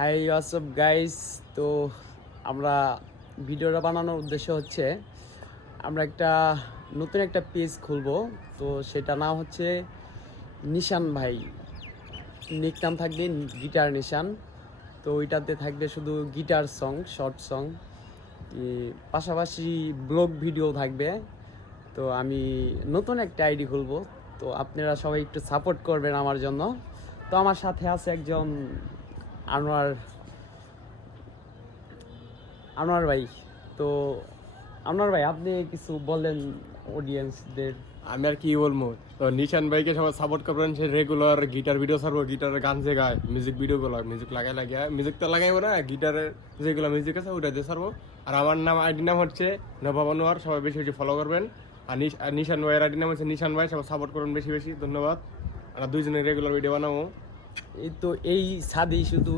High WhatsApp guys. তো আমরা ভিডিওটা বানানোর উদ্দেশ্য হচ্ছে আমরা নতুন একটা পেজ খুলবো। তো সেটা নাম হচ্ছে নিশান ভাই, নিক নাম থাকবে গিটার নিশান। তো ওইটাতে থাকবে শুধু গিটার সং, শর্ট সং, পাশাপাশি ব্লগ ভিডিও থাকবে। তো আমি নতুন একটা আইডি খুলবো, তো আপনারা সবাই একটু সাপোর্ট করবেন আমার জন্য। তো আমার সাথে আছে একজন আনোয়ার আনোয়ার ভাই। তো আনোয়ার ভাই, আপনি কিছু বলেন অডিয়েন্সদের। আমি আর কি বলবো, তো নিশান ভাইকে সবাই সাপোর্ট করবেন। সে রেগুলার গিটার ভিডিও ছাড়বো, গিটারের গান যে গায়, মিউজিক ভিডিওগুলো, মিউজিক লাগিয়ে মিউজিক তো লাগাইবো না, গিটারের যেগুলো মিউজিক আছে ওইটা দিয়ে ছাড়বো। আর আমার নাম আইডি নাম হচ্ছে নবাব আনোয়ার, সবাই বেশি বেশি ফলো করবেন। আর নিশান ভাইয়ের আইডি নাম হচ্ছে নিশান ভাই, সবাই সাপোর্ট করবেন বেশি বেশি। ধন্যবাদ। আমরা দুইজনের রেগুলার ভিডিও বানাবো। এই তো এই ছাদেই শুধু